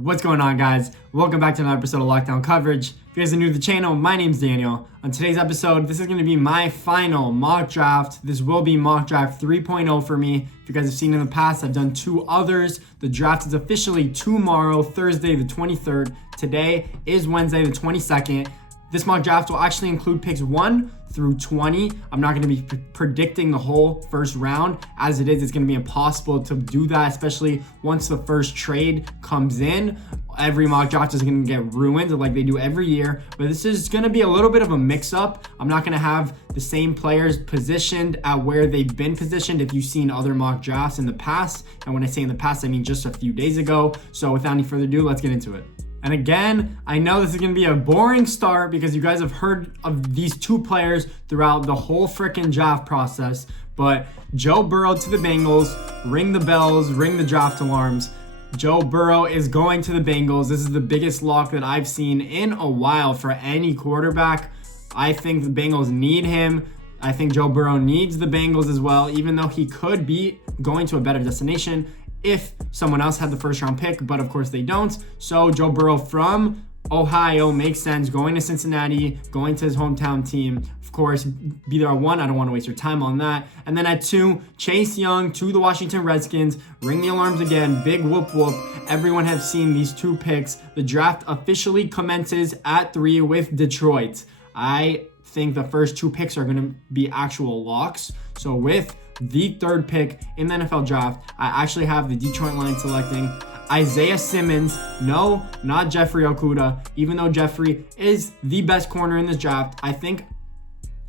What's going on, guys? Welcome back to another episode of Lockdown Coverage. If you guys are new to the channel, my name's Daniel. On today's episode, this is going to be my final mock draft. This will be mock draft 3.0 for me. If you guys have seen in the past, I've done two others. The draft is officially tomorrow, Thursday the 23rd. Today is Wednesday the 22nd. This mock draft will actually include picks 1 through 20. I'm not going to be predicting the whole first round. As it is, it's going to be impossible to do that, especially once the first trade comes in. Every mock draft is going to get ruined like they do every year. But this is going to be a little bit of a mix-up. I'm not going to have the same players positioned at where they've been positioned if you've seen other mock drafts in the past. And when I say in the past, I mean just a few days ago. So without any further ado, let's get into it. And again, I know this is going to be a boring start because you guys have heard of these two players throughout the whole freaking draft process. But Joe Burrow to the Bengals, ring the bells, ring the draft alarms. Joe Burrow is going to the Bengals. This is the biggest lock that I've seen in a while for any quarterback. I think the Bengals need him. I think Joe Burrow needs the Bengals as well, even though he could be going to a better destination if someone else had the first round pick, but of course they don't. So Joe Burrow from Ohio makes sense, going to Cincinnati, going to his hometown team. Of course, be there at 1. I don't want to waste your time on that. And then at 2, Chase Young to the Washington Redskins. Ring the alarms again. Big whoop whoop. Everyone has seen these two picks. The draft officially commences at 3 with Detroit. I think the first 2 picks are going to be actual locks. So with the 3rd pick in the NFL draft, I actually have the Detroit Lions selecting Isaiah Simmons. No, not Jeffrey Okudah. Even though Jeffrey is the best corner in this draft, I think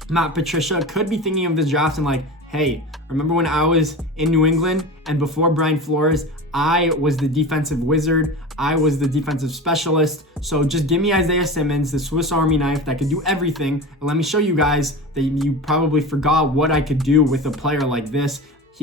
Matt Patricia could be thinking of this draft and like, hey, remember when I was in New England and before Brian Flores, I was the defensive wizard. I was the defensive specialist. So just give me Isaiah Simmons, the Swiss Army knife that could do everything. And let me show you guys that you probably forgot what I could do with a player like this.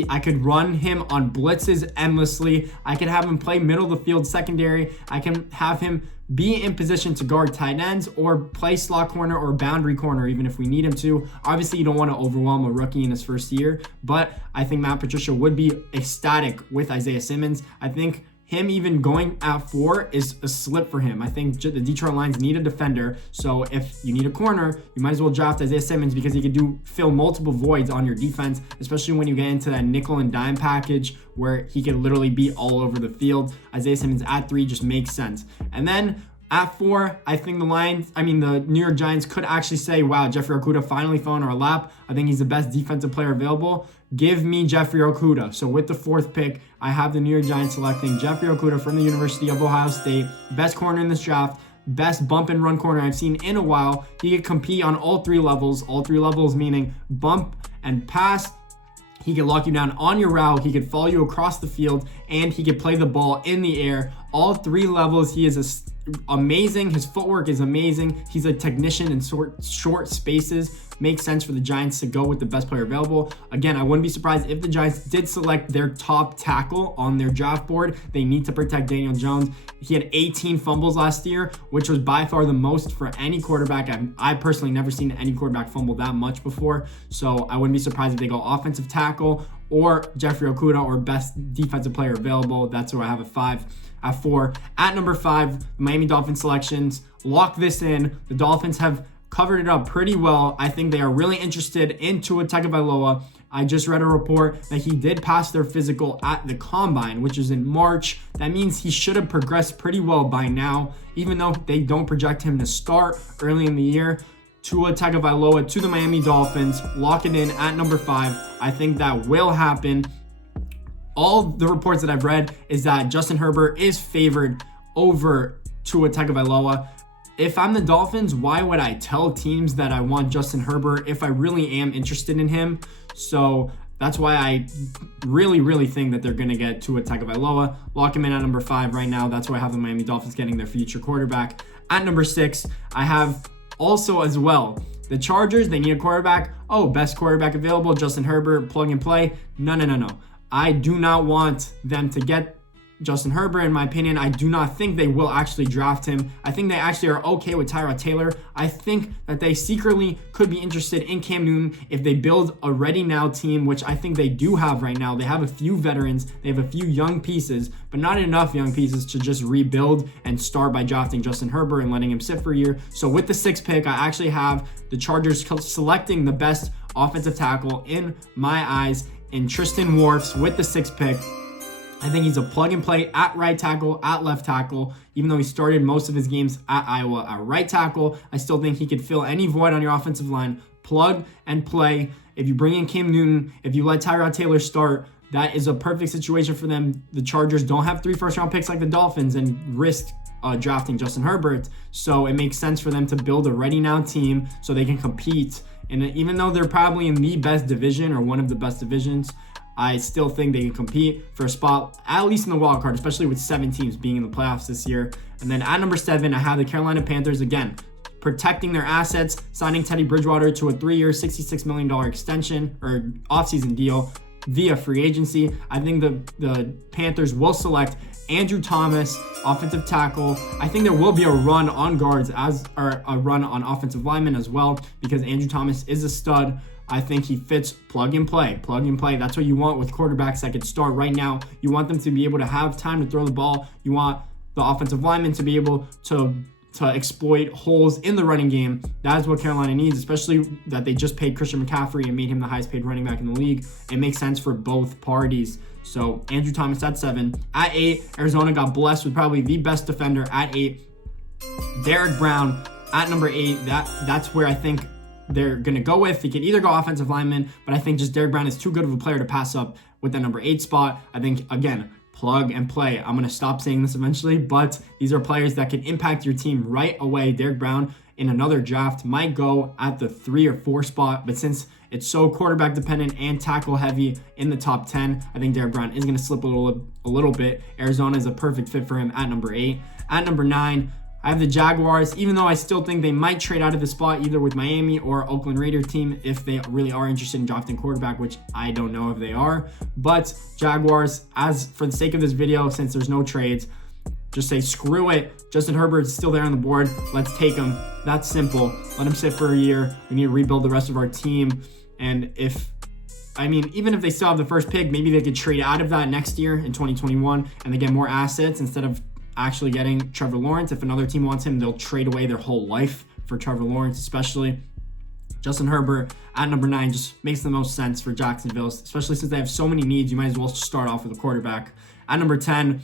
I could run him on blitzes endlessly. I could have him play middle of the field secondary. I can have him be in position to guard tight ends or play slot corner or boundary corner even if we need him to. Obviously, you don't want to overwhelm a rookie in his first year, but I think Matt Patricia would be ecstatic with Isaiah Simmons. I think him even going at 4 is a slip for him. I think the Detroit Lions need a defender. So if you need a corner, you might as well draft Isaiah Simmons because he could fill multiple voids on your defense, especially when you get into that nickel and dime package where he could literally be all over the field. Isaiah Simmons at 3 just makes sense. And then at 4, I think the New York Giants could actually say, wow, Jeffrey Okudah finally fell in our lap. I think he's the best defensive player available. Give me Jeffrey Okudah. So with the 4th pick, I have the New York Giants selecting Jeffrey Okudah from the University of Ohio State. Best corner in this draft. Best bump and run corner I've seen in a while. He could compete on all 3 levels. All 3 levels meaning bump and pass. He could lock you down on your route. He could follow you across the field. And he could play the ball in the air. All 3 levels, he is amazing. His footwork is amazing. He's a technician in short spaces. Makes sense for the Giants to go with the best player available. Again, I wouldn't be surprised if the Giants did select their top tackle on their draft board. They need to protect Daniel Jones. He had 18 fumbles last year, which was by far the most for any quarterback. I personally never seen any quarterback fumble that much before. So I wouldn't be surprised if they go offensive tackle or Jeffrey Okudah or best defensive player available. That's where I have a 5. At 4, at number 5, the Miami Dolphins selections. Lock this in. The Dolphins have covered it up pretty well. I think they are really interested in Tua Tagovailoa. I just read a report that he did pass their physical at the Combine, which is in March. That means he should have progressed pretty well by now, even though they don't project him to start early in the year. Tua Tagovailoa to the Miami Dolphins. Lock it in at number 5. I think that will happen. All the reports that I've read is that Justin Herbert is favored over Tua Tagovailoa. If I'm the Dolphins, why would I tell teams that I want Justin Herbert if I really am interested in him? So that's why I really think that they're going to get Tua Tagovailoa. Lock him in at number 5 right now. That's why I have the Miami Dolphins getting their future quarterback. At number 6, I have also as well the Chargers. They need a quarterback. Oh, best quarterback available, Justin Herbert, plug and play. No. I do not want them to get Justin Herbert, in my opinion. I do not think they will actually draft him. I think they actually are okay with Tyrod Taylor. I think that they secretly could be interested in Cam Newton if they build a ready now team, which I think they do have right now. They have a few veterans, they have a few young pieces, but not enough young pieces to just rebuild and start by drafting Justin Herbert and letting him sit for a year. So with the 6th pick, I actually have the Chargers selecting the best offensive tackle in my eyes in Tristan Wirfs with the 6th pick. I think he's a plug and play at right tackle, at left tackle. Even though he started most of his games at Iowa at right tackle, I still think he could fill any void on your offensive line. Plug and play. If you bring in Cam Newton, if you let Tyrod Taylor start, that is a perfect situation for them. The Chargers don't have 3 first-round picks like the Dolphins and risk drafting Justin Herbert. So it makes sense for them to build a ready now team so they can compete. And even though they're probably in the best division or one of the best divisions, I still think they can compete for a spot, at least in the wild card, especially with 7 teams being in the playoffs this year. And then at number 7, I have the Carolina Panthers, again, protecting their assets, signing Teddy Bridgewater to a 3-year, $66 million extension or offseason deal via free agency. I think the Panthers will select Andrew Thomas, offensive tackle. I think there will be a run on guards or a run on offensive linemen as well, because Andrew Thomas is a stud. I think he fits plug and play. Plug and play. That's what you want with quarterbacks that could start right now. You want them to be able to have time to throw the ball. You want the offensive linemen to be able to exploit holes in the running game. That is what Carolina needs, especially that they just paid Christian McCaffrey and made him the highest paid running back in the league. It makes sense for both parties. So Andrew Thomas at 7. At 8, Arizona got blessed with probably the best defender at 8. Derek Brown at number 8. That's where I think they're going to go with. He could either go offensive lineman, but I think just Derek Brown is too good of a player to pass up with that number 8 spot. I think, again, plug and play. I'm going to stop saying this eventually, but these are players that can impact your team right away. Derek Brown in another draft might go at the 3 or 4 spot, but since it's so quarterback dependent and tackle heavy in the top 10, I think Derek Brown is going to slip a little bit. Arizona is a perfect fit for him at number 8. At number 9, I have the Jaguars, even though I still think they might trade out of the spot either with Miami or Oakland Raider team if they really are interested in drafting quarterback, which I don't know if they are. But Jaguars, as for the sake of this video, since there's no trades, just say screw it. Justin Herbert's still there on the board. Let's take him. That's simple. Let him sit for a year. We need to rebuild the rest of our team. And even if they still have the first pick, maybe they could trade out of that next year in 2021 and they get more assets instead of actually getting Trevor Lawrence. If another team wants him, they'll trade away their whole life for Trevor Lawrence, especially. Justin Herbert at number 9 just makes the most sense for Jacksonville, especially since they have so many needs. You might as well start off with a quarterback. At number 10,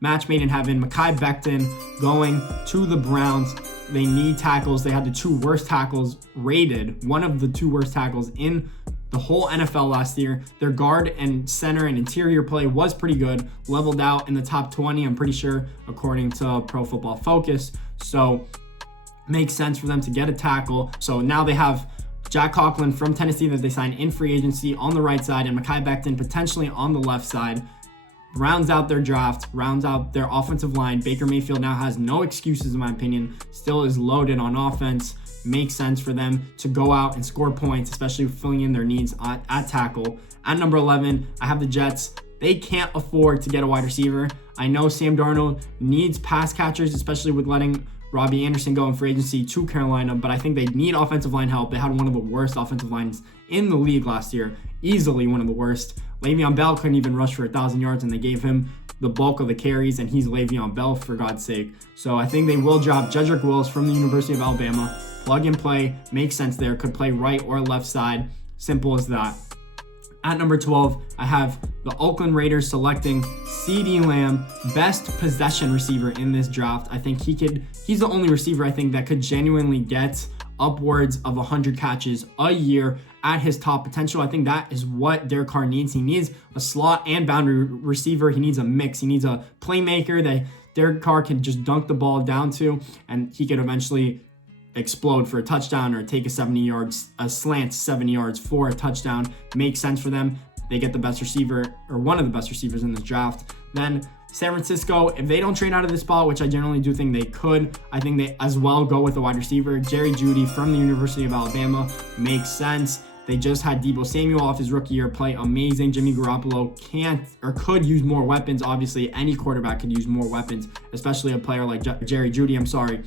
match made in heaven, Mekhi Becton going to the Browns. They need tackles. They had the 2 worst tackles rated, one of the 2 worst tackles in the whole NFL last year. Their guard and center and interior play was pretty good, leveled out in the top 20, I'm pretty sure, according to Pro Football Focus. So makes sense for them to get a tackle. So now they have Jack Conklin from Tennessee that they signed in free agency on the right side, and Mekhi Becton potentially on the left side. Rounds out their draft, rounds out their offensive line. Baker Mayfield now has no excuses, in my opinion. Still is loaded on offense. Makes sense for them to go out and score points, especially filling in their needs at tackle. At number 11, I have the Jets. They can't afford to get a wide receiver. I know Sam Darnold needs pass catchers, especially with letting Robbie Anderson go in free agency to Carolina, but I think they need offensive line help. They had one of the worst offensive lines in the league last year, easily one of the worst. Le'Veon Bell couldn't even rush for 1,000 yards, and they gave him the bulk of the carries, and he's Le'Veon Bell, for God's sake. So I think they will drop Jedrick Wills from the University of Alabama. Plug and play, makes sense there. Could play right or left side. Simple as that. At number 12, I have the Oakland Raiders selecting CeeDee Lamb, best possession receiver in this draft. I think he's the only receiver I think that could genuinely get upwards of 100 catches a year at his top potential. I think that is what Derek Carr needs. He needs a slot and boundary receiver. He needs a mix. He needs a playmaker that Derek Carr can just dunk the ball down to, and he could eventually explode for a touchdown or take a slant 70 yards for a touchdown. Makes sense for them. They get the best receiver, or one of the best receivers in this draft. Then San Francisco, if they don't trade out of this spot, which I generally do think they could, I think they as well go with a wide receiver. Jerry Jeudy from the University of Alabama makes sense. They just had Deebo Samuel off his rookie year play amazing. Jimmy Garoppolo can't or could use more weapons. Obviously, any quarterback could use more weapons, especially a player like Jerry Jeudy.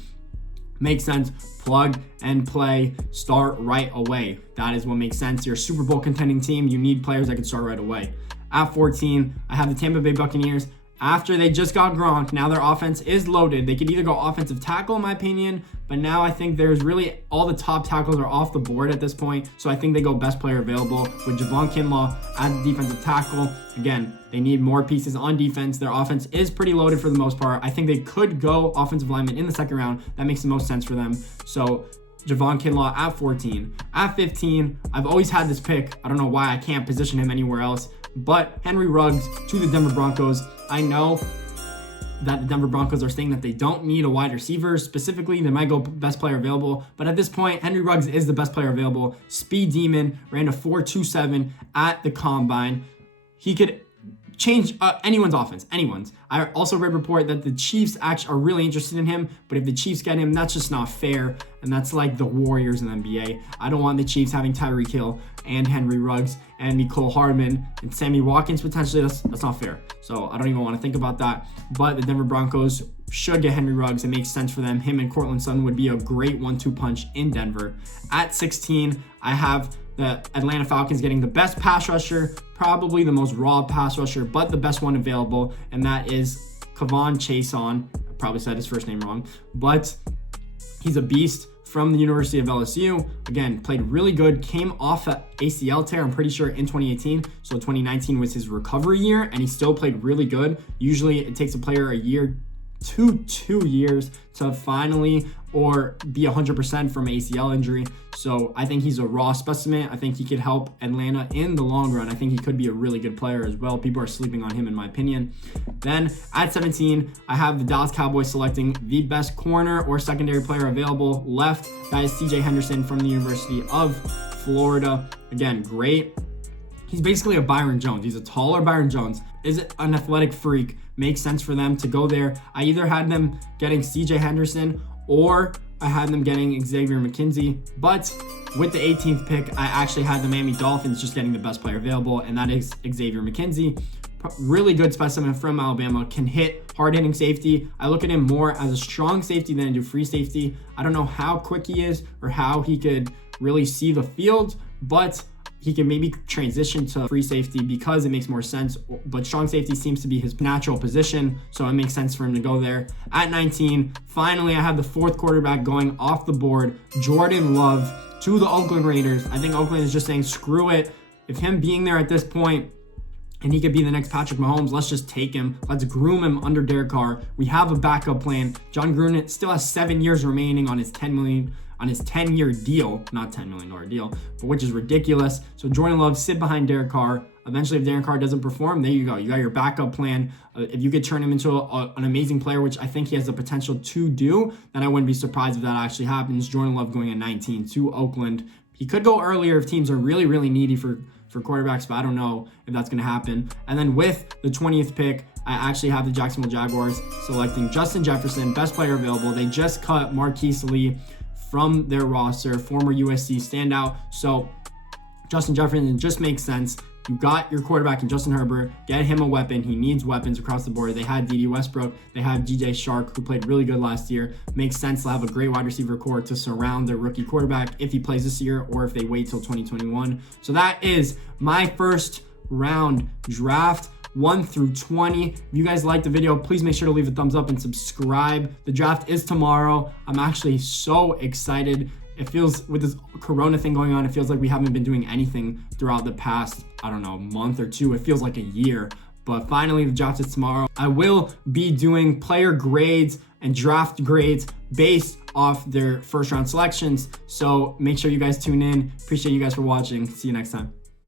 Makes sense. Plug and play. Start right away. That is what makes sense. You're a Super Bowl contending team. You need players that can start right away. At 14, I have the Tampa Bay Buccaneers. After they just got Gronk, now their offense is loaded. They could either go offensive tackle, in my opinion, but now I think there's really all the top tackles are off the board at this point. So I think they go best player available with Javon Kinlaw as the defensive tackle. Again, they need more pieces on defense. Their offense is pretty loaded for the most part. I think they could go offensive lineman in the second round. That makes the most sense for them. So Javon Kinlaw at 14. At 15, I've always had this pick. I don't know why I can't position him anywhere else, but Henry Ruggs to the Denver Broncos. I know that the Denver Broncos are saying that they don't need a wide receiver. Specifically, they might go best player available. But at this point, Henry Ruggs is the best player available. Speed Demon, ran a 4.27 at the Combine. He could change anyone's offense, anyone's. I also read a report that the Chiefs actually are really interested in him, but if the Chiefs get him, that's just not fair, and that's like the Warriors in the NBA. I don't want the Chiefs having Tyreek Hill and Henry Ruggs and Mecole Hardman and Sammy Watkins potentially. That's not fair. So I don't even want to think about that. But the Denver Broncos should get Henry Ruggs. It makes sense for them. Him and Cortland Sutton would be a great 1-2 punch in Denver. At 16, I have the Atlanta Falcons getting the best pass rusher, probably the most raw pass rusher, but the best one available, and that is Kavon Chason. I probably said his first name wrong, but he's a beast from the University of LSU. Again, played really good, came off an ACL tear, I'm pretty sure, in 2018. So 2019 was his recovery year, and he still played really good. Usually it takes a player a year to 2 years to finally or be 100% from ACL injury. So I think he's a raw specimen. I think he could help Atlanta in the long run. I think he could be a really good player as well. People are sleeping on him, in my opinion. Then at 17, I have the Dallas Cowboys selecting the best corner or secondary player available left. That is CJ Henderson from the University of Florida. Again, great. He's basically a Byron Jones. He's a taller Byron Jones. Is it an athletic freak? Makes sense for them to go there. I either had them getting CJ Henderson or I had them getting Xavier McKinsey, but with the 18th pick, I actually had the Miami Dolphins just getting the best player available, and that is Xavier McKinsey. Really good specimen from Alabama, can hit hard-hitting safety. I look at him more as a strong safety than I do free safety. I don't know how quick he is or how he could really see the field, but he can maybe transition to free safety because it makes more sense, but strong safety seems to be his natural position, so it makes sense for him to go there. At 19, finally, I have the fourth quarterback going off the board, Jordan Love to the Oakland Raiders. I think Oakland is just saying, screw it. If him being there at this point, and he could be the next Patrick Mahomes, let's just take him. Let's groom him under Derek Carr. We have a backup plan. John Gruden still has 7 years remaining on his his 10-year deal, not $10 million deal, but which is ridiculous. So Jordan Love, sit behind Derek Carr. Eventually, if Derek Carr doesn't perform, there you go. You got your backup plan. If you could turn him into an amazing player, which I think he has the potential to do, then I wouldn't be surprised if that actually happens. Jordan Love going at 19 to Oakland. He could go earlier if teams are really, really needy for quarterbacks, but I don't know if that's going to happen. And then with the 20th pick, I actually have the Jacksonville Jaguars selecting Justin Jefferson, best player available. They just cut Marquise Lee from their roster, former USC standout. So Justin Jefferson just makes sense. You got your quarterback in Justin Herbert. Get him a weapon. He needs weapons across the board. They had D.D. Westbrook. They have DJ Shark, who played really good last year. Makes sense to have a great wide receiver core to surround their rookie quarterback if he plays this year or if they wait till 2021. So that is my first round draft, 1 through 20. If you guys liked the video, please make sure to leave a thumbs up and subscribe. The draft is tomorrow. I'm actually so excited. It feels, with this corona thing going on, it feels like we haven't been doing anything throughout the past, I don't know, month or two. It feels like a year. But finally, the draft is tomorrow. I will be doing player grades and draft grades based off their first round selections. So make sure you guys tune in. Appreciate you guys for watching. See you next time.